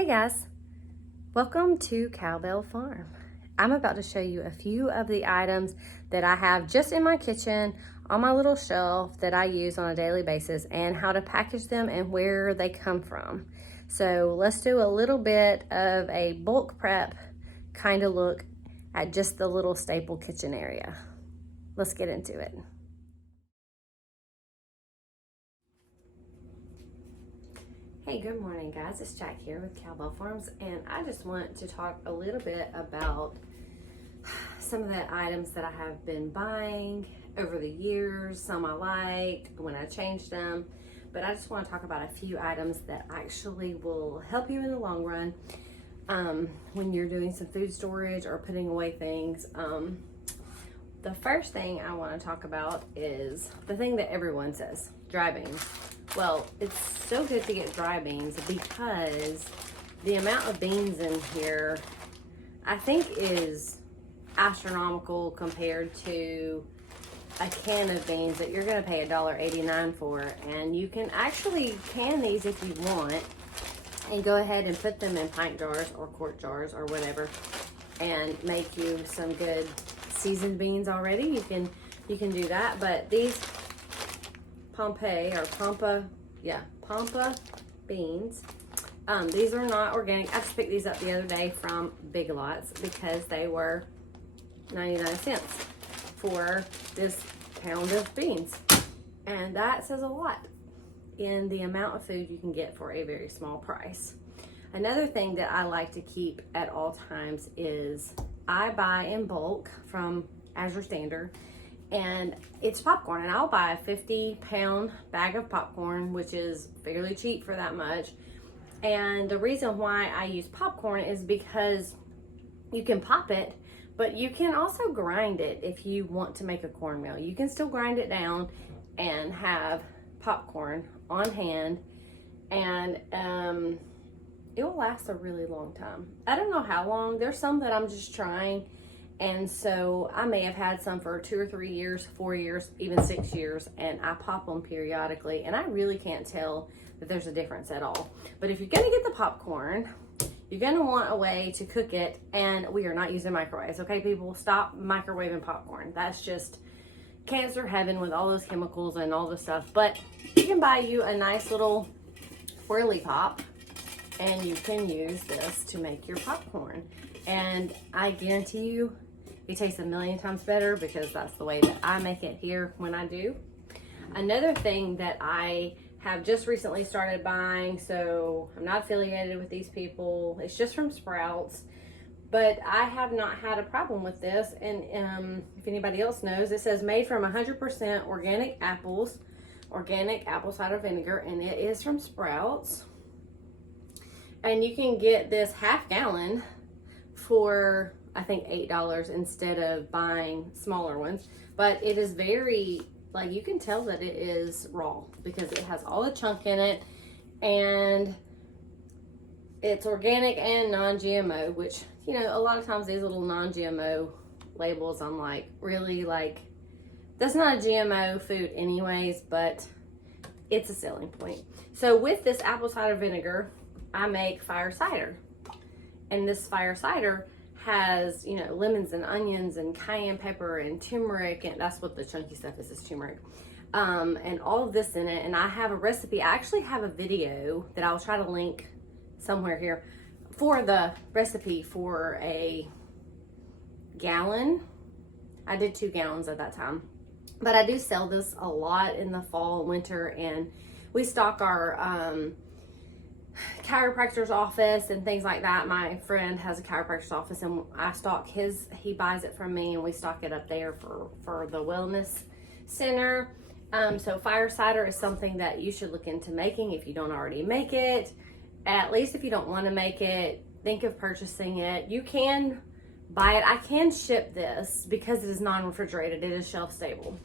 Hey guys, welcome to Cowbell Farm. I'm about to show you a few of the items that I have just in my kitchen on my little shelf that I use on a daily basis and how to package them and where they come from. So let's do a little bit of a bulk prep kind of look at just the little staple kitchen area. Let's get into it. Hey, good morning guys, it's Jack here with Cowbell Farms, and I just want to talk a little bit about some of the items that I have been buying over the years. Some I liked when I changed them, but I just want to talk about a few items that actually will help you in the long run when you're doing some food storage or putting away things. The first thing I want to talk about is the thing that everyone says, dry beans. Well, it's so good to get dry beans because the amount of beans in here, I think, is astronomical compared to a can of beans that you're going to pay $1.89 for. And you can actually can these if you want and go ahead and put them in pint jars or quart jars or whatever and make you some good seasoned beans already. You can do that, but these Pampa beans. These are not organic. I just picked these up the other day from Big Lots because they were 99 cents for this pound of beans. And that says a lot in the amount of food you can get for a very small price. Another thing that I like to keep at all times is I buy in bulk from Azure Standard, and it's popcorn, and I'll buy a 50-pound bag of popcorn, which is fairly cheap for that much. And the reason why I use popcorn is because you can pop it, but you can also grind it if you want to make a cornmeal. You can still grind it down and have popcorn on hand, and it will last a really long time. I don't know how long. There's some that I'm just trying, and so I may have had some for 2 or 3 years, 4 years, even 6 years, and I pop them periodically, and I really can't tell that there's a difference at all. But if you're gonna get the popcorn, you're gonna want a way to cook it, and we are not using microwaves, okay, people? Stop microwaving popcorn. That's just cancer heaven with all those chemicals and all the stuff. But you can buy you a nice little whirly pop, and you can use this to make your popcorn. And I guarantee you, it tastes a million times better because that's the way that I make it here when I do. Another thing that I have just recently started buying, so I'm not affiliated with these people, it's just from Sprouts, but I have not had a problem with this. And if anybody else knows, it says made from 100% organic apples, organic apple cider vinegar, and it is from Sprouts. And you can get this half gallon for, I think, $8 instead of buying smaller ones. But it is very, like, you can tell that it is raw because it has all the chunk in it, and it's organic and non-GMO, which, you know, a lot of times these little non-GMO labels, I'm like, really? Like, that's not a GMO food anyways, but it's a selling point. So with this apple cider vinegar, I make fire cider, and this fire cider has, you know, lemons and onions and cayenne pepper and turmeric, and that's what the chunky stuff is turmeric, and all of this in it. And I have a recipe. I actually have a video that I'll try to link somewhere here for the recipe for a gallon. I did 2 gallons at that time, but I do sell this a lot in the fall, winter, and we stock our chiropractor's office and things like that. My friend has a chiropractor's office, and I stock his. He buys it from me, and we stock it up there for the wellness center. So fire cider is something that you should look into making if you don't already make it. At least if you don't want to make it, think of purchasing it. You can buy it. I can ship this because it is non-refrigerated. It is shelf stable.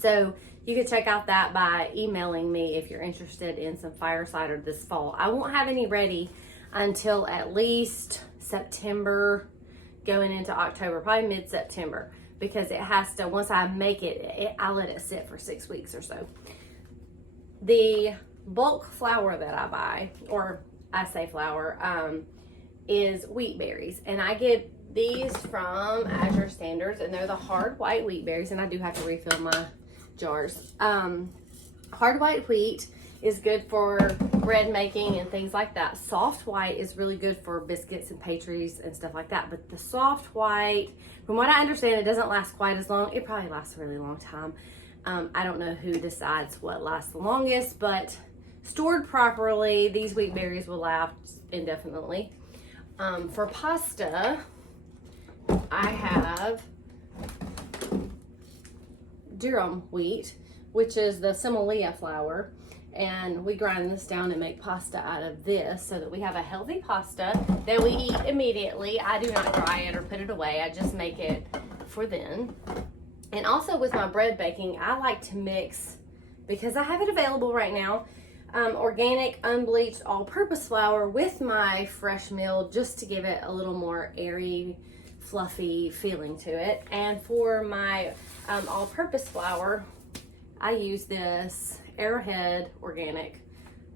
So you can check out that by emailing me if you're interested in some fire cider this fall. I won't have any ready until at least September, going into October, probably mid-September, because it has to, once I make it, I let it sit for 6 weeks or so. The bulk flour that I buy, or I say flour, is wheat berries. And I get these from Azure Standards, and they're the hard white wheat berries, and I do have to refill my jars. Hard white wheat is good for bread making and things like that. Soft white is really good for biscuits and pastries and stuff like that. But the soft white, from what I understand, it doesn't last quite as long. It probably lasts a really long time. I don't know who decides what lasts the longest, but stored properly, these wheat berries will last indefinitely. For pasta, I have durum wheat, which is the semolina flour, and we grind this down and make pasta out of this so that we have a healthy pasta that we eat immediately. I do not dry it or put it away. I just make it for then. And also with my bread baking, I like to mix, because I have it available right now, organic unbleached all-purpose flour with my fresh milled, just to give it a little more airy, fluffy feeling to it. And for my all-purpose flour, I use this Arrowhead organic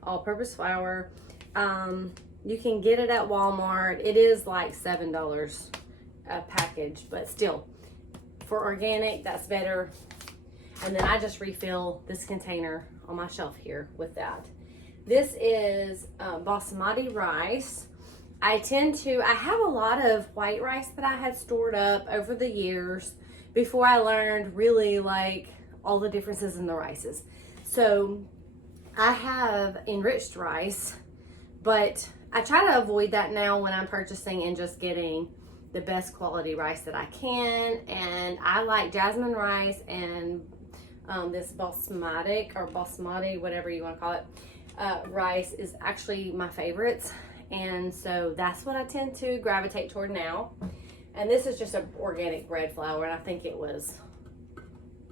all-purpose flour. You can get it at Walmart. It is like $7 a package, but still, for organic, that's better. And then I just refill this container on my shelf here with that. This is basmati rice. I have a lot of white rice that I had stored up over the years before I learned really like all the differences in the rices. So I have enriched rice, but I try to avoid that now when I'm purchasing and just getting the best quality rice that I can. And I like jasmine rice and this basmati, whatever you want to call it, rice is actually my favorites. And so that's what I tend to gravitate toward now. And this is just an organic bread flour, and I think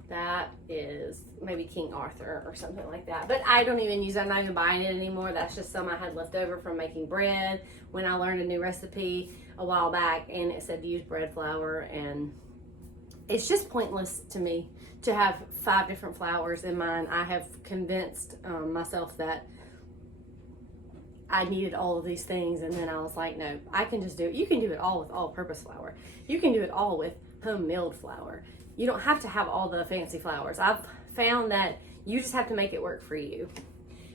that is maybe King Arthur or something like that. But I don't even use it. I'm not even buying it anymore. That's just some I had left over from making bread when I learned a new recipe a while back, and it said to use bread flour, and it's just pointless to me to have 5 different flours in mine. I have convinced myself that I needed all of these things, and then I was like, no, I can just do it. You can do it all with all-purpose flour. You can do it all with home milled flour. You don't have to have all the fancy flours. I've found that you just have to make it work for you.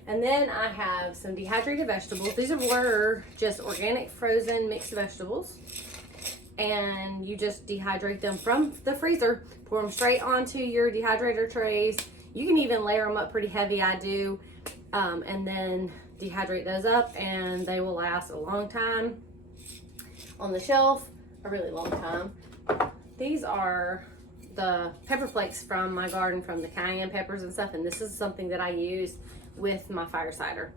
And then I have some dehydrated vegetables. These were just organic frozen mixed vegetables. And you just dehydrate them from the freezer, pour them straight onto your dehydrator trays. You can even layer them up pretty heavy, I do, and then dehydrate those up, and they will last a long time on the shelf, a really long time. These are the pepper flakes from my garden, from the cayenne peppers and stuff, and this is something that I use with my fire cider.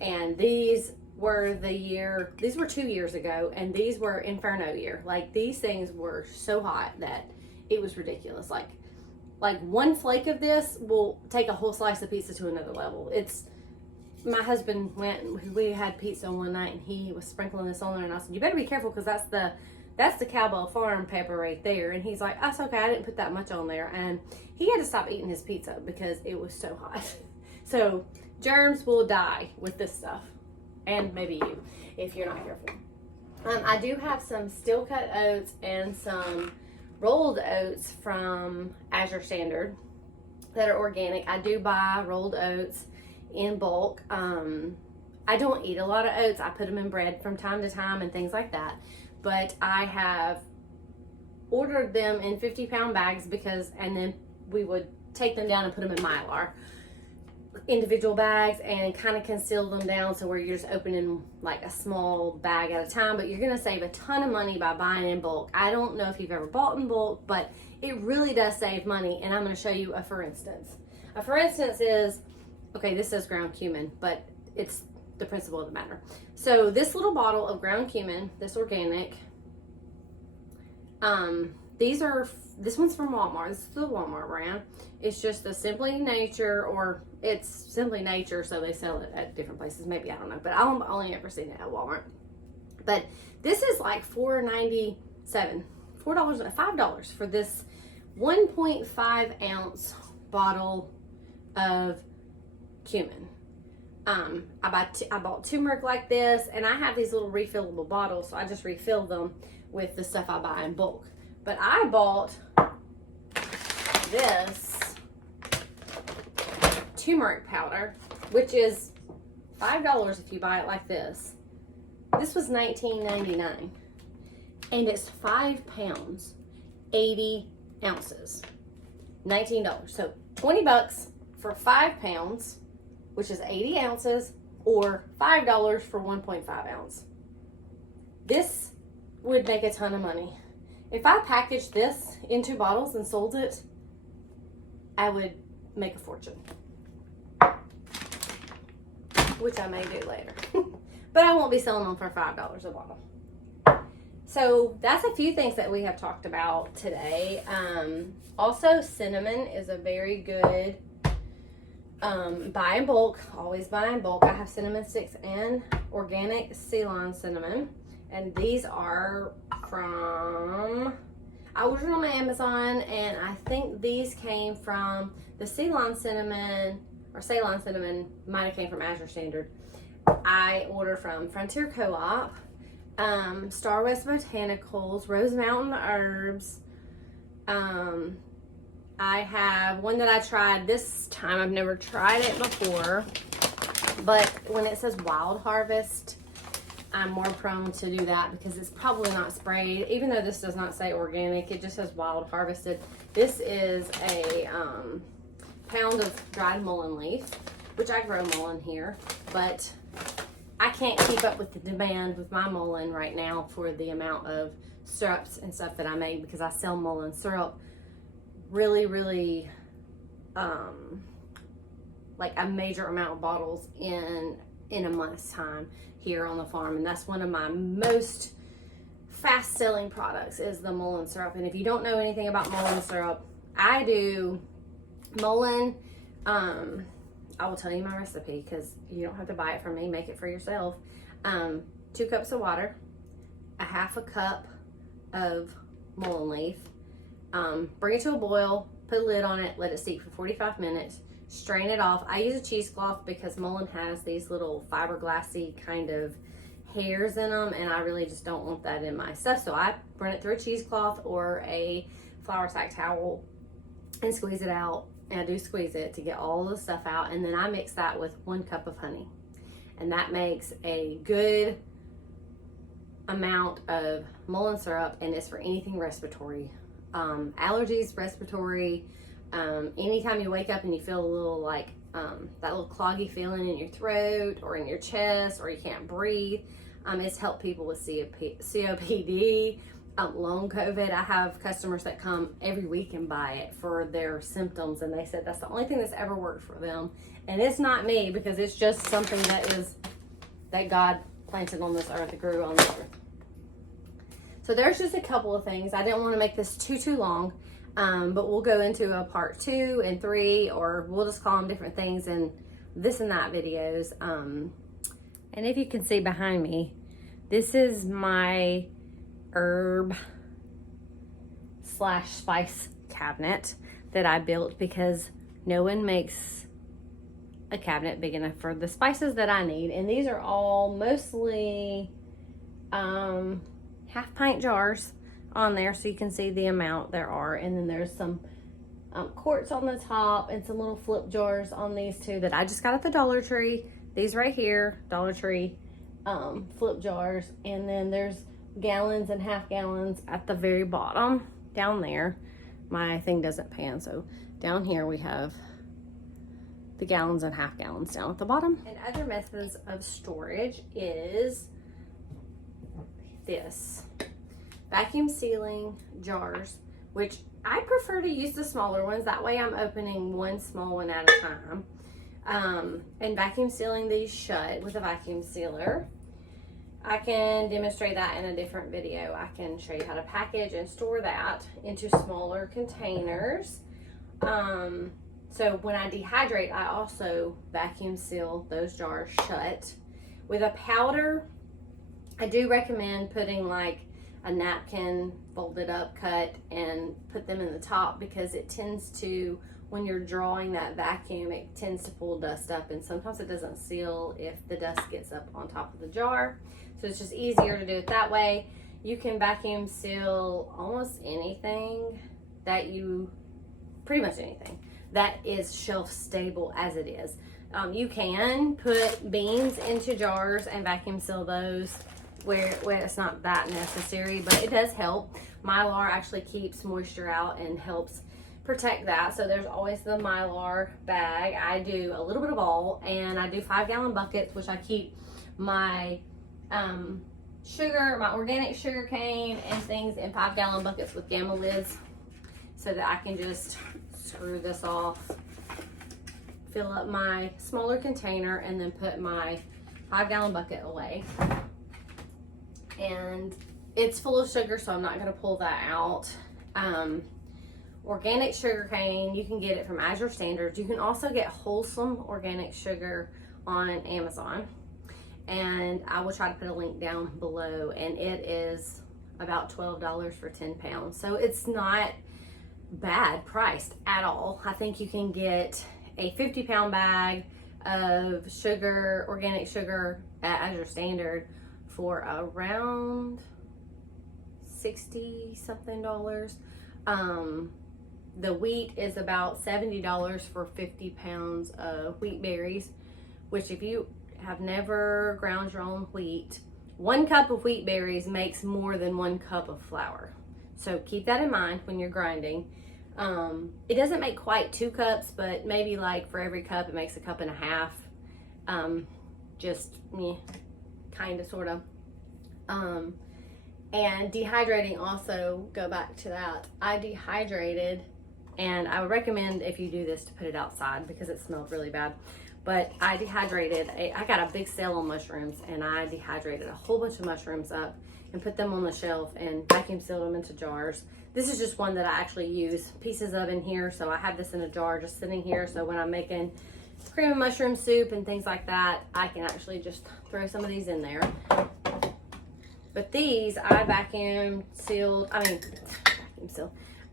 And these were 2 years ago, and these were Inferno year. Like, these things were so hot that it was ridiculous. Like one flake of this will take a whole slice of pizza to another level. My husband we had pizza one night, and he was sprinkling this on there, and I said, you better be careful, because that's the Cowbell Farm pepper right there. And he's like, that's okay, I didn't put that much on there. And he had to stop eating his pizza because it was so hot. So germs will die with this stuff, and maybe you, if you're not careful. I do have some steel cut oats and some rolled oats from Azure Standard that are organic. I do buy rolled oats in bulk. I don't eat a lot of oats. I put them in bread from time to time and things like that. But I have ordered them in 50-pound bags and then we would take them down and put them in Mylar individual bags and kind of conceal them down, so where you're just opening like a small bag at a time, but you're going to save a ton of money by buying in bulk. I don't know if you've ever bought in bulk, but it really does save money, and I'm going to show you a for instance. A for instance is, okay, this says ground cumin, but it's the principle of the matter. So this little bottle of ground cumin, this organic, this one's from Walmart. This is the Walmart brand. It's just the Simply Nature, or it's Simply Nature, so they sell it at different places. Maybe, I don't know, but I've only ever seen it at Walmart. But this is like $4.97, $5 for this 1.5 ounce bottle of cumin. I bought turmeric like this, and I have these little refillable bottles, so I just refill them with the stuff I buy in bulk. But I bought this turmeric powder, which is $5 if you buy it like this. This was $19.99, and it's 5 pounds, 80 ounces, $19. So 20 bucks for 5 pounds, which is 80 ounces, or $5 for 1.5 ounce. This would make a ton of money. If I packaged this into bottles and sold it, I would make a fortune, which I may do later. But I won't be selling them for $5 a bottle. So that's a few things that we have talked about today. Also, cinnamon is a very good buy in bulk. Always buy in bulk. I have cinnamon sticks and organic Ceylon cinnamon, and these are from, I ordered on Amazon, and I think these came from the Ceylon cinnamon, or Ceylon cinnamon might have came from Azure Standard. I ordered from Frontier Co-op, Star West Botanicals, Rose Mountain Herbs. I have one that I tried this time. I've never tried it before, but when it says Wild Harvest, I'm more prone to do that because it's probably not sprayed. Even though this does not say organic, it just says wild harvested. This is a pound of dried mullein leaf, which I grow mullein here, but I can't keep up with the demand with my mullein right now for the amount of syrups and stuff that I make, because I sell mullein syrup really like a major amount of bottles in a month's time here on the farm, and that's one of my most fast selling products is the mullein syrup. And if you don't know anything about mullein syrup, I do mullein. I will tell you my recipe because you don't have to buy it from me. Make it for yourself. 2 cups of water, a half a cup of mullein leaf. Bring it to a boil, put a lid on it, let it steep for 45 minutes, strain it off. I use a cheesecloth because mullein has these little fiberglassy kind of hairs in them, and I really just don't want that in my stuff. So I run it through a cheesecloth or a flour sack towel and squeeze it out. And I do squeeze it to get all the stuff out, and then I mix that with 1 cup of honey, and that makes a good amount of mullein syrup, and it's for anything respiratory, allergies, respiratory. Anytime you wake up and you feel a little like that little cloggy feeling in your throat or in your chest, or you can't breathe, it's helped people with COPD. Long COVID. I have customers that come every week and buy it for their symptoms, and they said that's the only thing that's ever worked for them. And it's not me, because it's just something that God planted on this earth, grew on this earth. So there's just a couple of things. I didn't want to make this too long, but we'll go into a part 2 and 3, or we'll just call them different things in this and that videos. And if you can see behind me, this is my herb / spice cabinet that I built because no one makes a cabinet big enough for the spices that I need. And these are all mostly half pint jars on there, so you can see the amount there are. And then there's some quarts on the top and some little flip jars on these two that I just got at the Dollar Tree. These right here, Dollar Tree flip jars. And then there's gallons and half gallons at the very bottom down there. My thing doesn't pan, so down here we have the gallons and half gallons down at the bottom. And other methods of storage is this vacuum sealing jars, which I prefer to use the smaller ones. That way I'm opening one small one at a time, and vacuum sealing these shut with a vacuum sealer. I can demonstrate that in a different video. I can show you how to package and store that into smaller containers. So when I dehydrate, I also vacuum seal those jars shut. With a powder, I do recommend putting like a napkin folded up, cut, and put them in the top, because it tends to when you're drawing that vacuum, it tends to pull dust up, and sometimes it doesn't seal if the dust gets up on top of the jar. So it's just easier to do it that way. You can vacuum seal almost anything pretty much anything that is shelf stable as it is. You can put beans into jars and vacuum seal those where it's not that necessary, but it does help. Mylar actually keeps moisture out and helps protect that. So there's always the Mylar bag. I do a little bit of all, and I do 5-gallon buckets, which I keep my sugar, my organic sugar cane and things in 5-gallon buckets with gamma lids, so that I can just screw this off, fill up my smaller container, and then put my 5-gallon bucket away. And it's full of sugar, so I'm not going to pull that out. Organic sugar cane, you can get it from Azure Standards. You can also get Wholesome organic sugar on Amazon, and I will try to put a link down below, and it is about $12 for 10 pounds. So it's not bad priced at all. I think you can get a 50-pound bag of sugar, organic sugar at Azure Standard for around $60 something. The wheat is about $70 for 50 pounds of wheat berries, which if you have never ground your own wheat, 1 cup of wheat berries makes more than 1 cup of flour. So keep that in mind when you're grinding. It doesn't make quite 2 cups, but maybe like for every cup it makes a cup and a half. Just kind of, sort of. And dehydrating also, go back to that. I dehydrated, and I would recommend if you do this to put it outside because it smelled really bad. But I dehydrated, I got a big sale on mushrooms, and I dehydrated a whole bunch of mushrooms up and put them on the shelf and vacuum sealed them into jars. This is just one that I actually use pieces of in here. So I have this in a jar just sitting here. So when I'm making cream and mushroom soup and things like that, I can actually just throw some of these in there. But these I vacuum sealed. I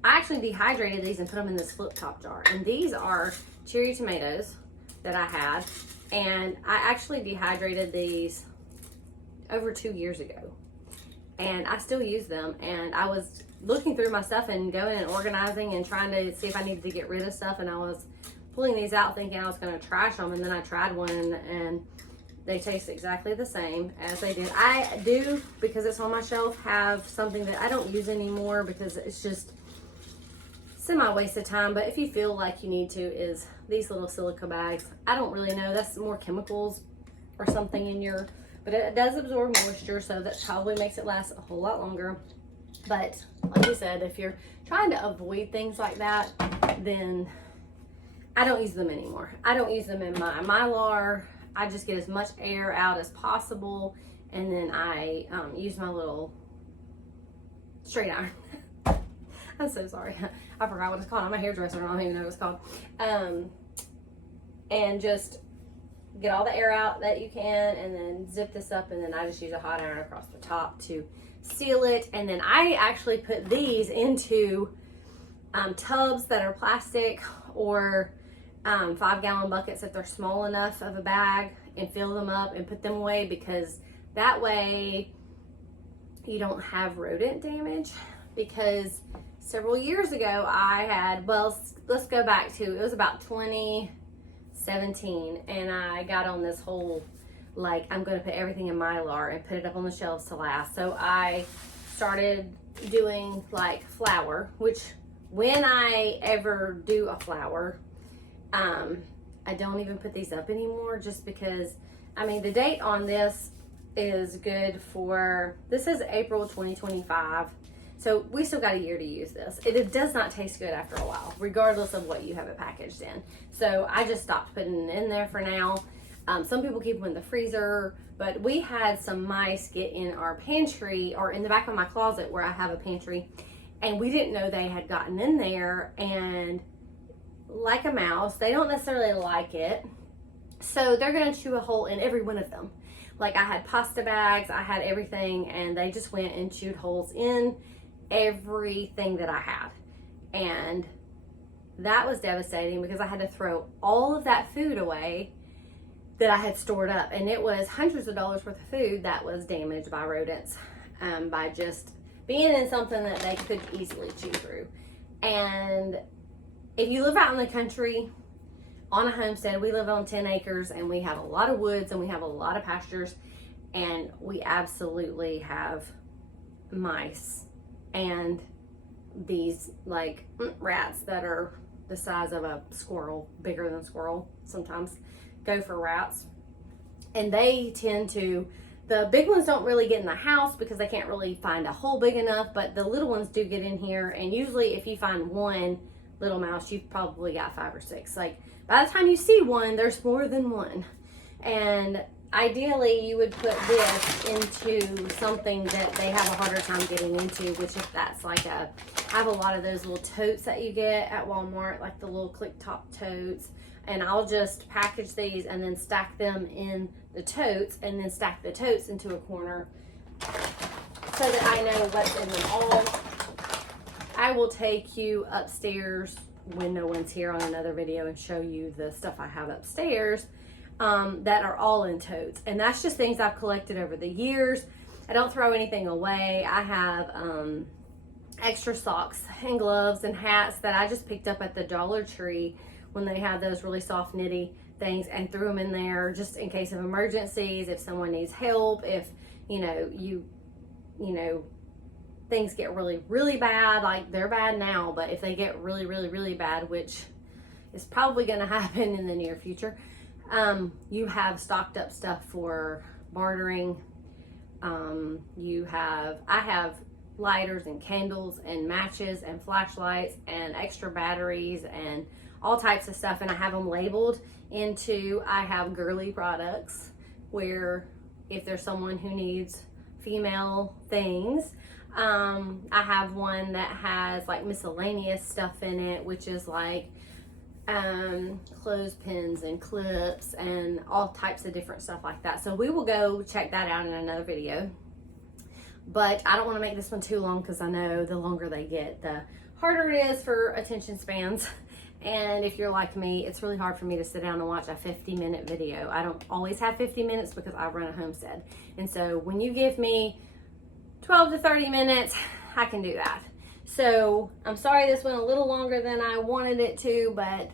actually dehydrated these and put them in this flip top jar. And these are cherry tomatoes that I had, and I actually dehydrated these over 2 years ago, and I still use them. And I was looking through my stuff and going and organizing and trying to see if I needed to get rid of stuff, and I was pulling these out thinking I was going to trash them, and then I tried one and they taste exactly the same as they did. I do, because it's on my shelf, have something that I don't use anymore because it's just semi-waste of time. But if you feel like you need to, is these little silica bags. I don't really know, that's more chemicals or something in your, but it does absorb moisture, so that probably makes it last a whole lot longer. But like you said, if you're trying to avoid things like that, then I don't use them anymore. I don't use them in my Mylar. I just get as much air out as possible, and then I use my little straight iron. I'm so sorry. I forgot what it's called. I'm a hairdresser and I don't even know what it's called. And just get all the air out that you can, and then zip this up, and then I just use a hot iron across the top to seal it. And then I actually put these into tubs that are plastic, or 5-gallon buckets if they're small enough of a bag, and fill them up and put them away, because that way you don't have rodent damage. Because several years ago I had, well, let's go back to, it was about 2017, and I got on this whole, like, I'm going to put everything in Mylar and put it up on the shelves to last. So I started doing like flour, which when I ever do a flour, I don't even put these up anymore, just because, I mean, the date on this is good for, this is April 2025. So we still got a year to use this. It does not taste good after a while, regardless of what you have it packaged in. So I just stopped putting it in there for now. Some people keep them in the freezer, but we had some mice get in our pantry, or in the back of my closet where I have a pantry, and we didn't know they had gotten in there. And like a mouse, they don't necessarily like it, so they're gonna chew a hole in every one of them. Like, I had pasta bags, I had everything, and they just went and chewed holes in everything that I had. And that was devastating because I had to throw all of that food away that I had stored up. And it was hundreds of dollars worth of food that was damaged by rodents, by just being in something that they could easily chew through. And if you live out in the country on a homestead, we live on 10 acres and we have a lot of woods and we have a lot of pastures, and we absolutely have mice and these like rats that are the size of a squirrel, bigger than a squirrel, sometimes gopher rats. And they tend to, the big ones don't really get in the house because they can't really find a hole big enough, but the little ones do get in here. And usually if you find one little mouse, you've probably got 5 or 6. Like by the time you see one, there's more than one. And ideally you would put this into something that they have a harder time getting into, which if that's like I have a lot of those little totes that you get at Walmart, like the little click top totes. And I'll just package these and then stack them in the totes, and then stack the totes into a corner so that I know what's in them all. I will take you upstairs when no one's here on another video and show you the stuff I have upstairs that are all in totes. And that's just things I've collected over the years. I don't throw anything away. I have extra socks and gloves and hats that I just picked up at the Dollar Tree when they have those really soft knitty things, and threw them in there just in case of emergencies, if someone needs help, if you know things get really bad. Like they're bad now, but if they get really bad, which is probably going to happen in the near future, you have stocked up stuff for bartering. I have lighters and candles and matches and flashlights and extra batteries and all types of stuff, and I have them labeled into, I have girly products where if there's someone who needs female things, I have one that has like miscellaneous stuff in it, which is like clothespins and clips and all types of different stuff like that. So we will go check that out in another video, but I don't want to make this one too long because I know the longer they get, the harder it is for attention spans. And if you're like me, it's really hard for me to sit down and watch a 50-minute video. I don't always have 50 minutes because I run a homestead. And so when you give me 12 to 30 minutes, I can do that. So I'm sorry this went a little longer than I wanted it to, but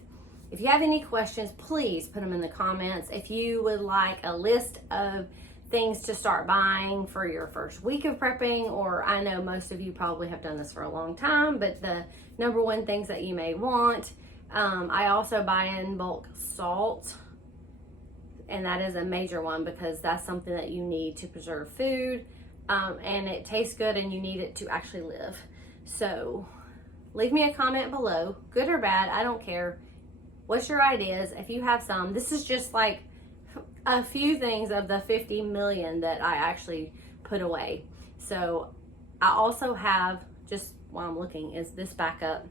if you have any questions, please put them in the comments. If you would like a list of things to start buying for your first week of prepping, or I know most of you probably have done this for a long time, but the number one things that you may want. I also buy in bulk salt, and that is a major one because that's something that you need to preserve food, and it tastes good and you need it to actually live. So leave me a comment below, good or bad, I don't care. What's your ideas? If you have some, this is just like a few things of the 50 million that I actually put away. So I also have, just while I'm looking, is this backup.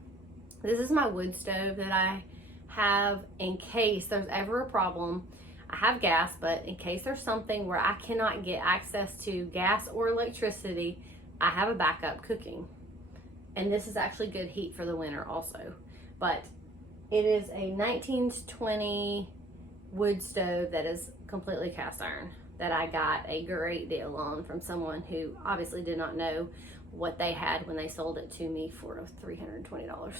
This is my wood stove that I have in case there's ever a problem. I have gas, but in case there's something where I cannot get access to gas or electricity, I have a backup cooking. And this is actually good heat for the winter also. But it is a 1920 wood stove that is completely cast iron that I got a great deal on from someone who obviously did not know what they had when they sold it to me for $320.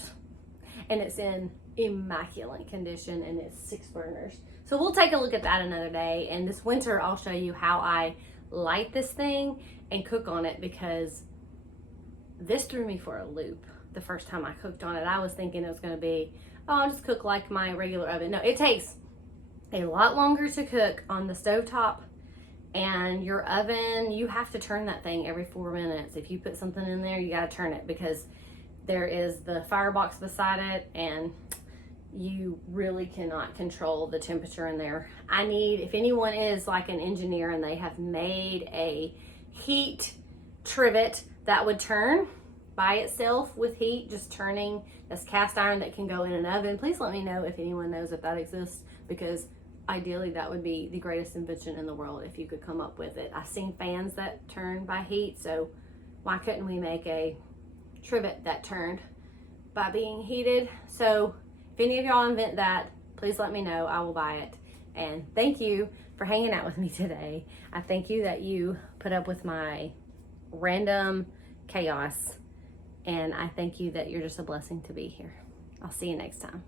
And it's in immaculate condition, and it's 6 burners. So we'll take a look at that another day. And this winter, I'll show you how I light this thing and cook on it, because this threw me for a loop the first time I cooked on it. I was thinking it was going to be, oh, I'll just cook like my regular oven. No, it takes a lot longer to cook on the stovetop, and your oven, you have to turn that thing every 4 minutes. If you put something in there, you got to turn it because there is the firebox beside it, and you really cannot control the temperature in there. I need, if anyone is like an engineer and they have made a heat trivet that would turn by itself with heat, just turning, this cast iron that can go in an oven, please let me know if anyone knows if that exists, because ideally that would be the greatest invention in the world if you could come up with it. I've seen fans that turn by heat, so why couldn't we make a trivet that turned by being heated. So if any of y'all invent that, please let me know. I will buy it. And thank you for hanging out with me today. I thank you that you put up with my random chaos. And I thank you that you're just a blessing to be here. I'll see you next time.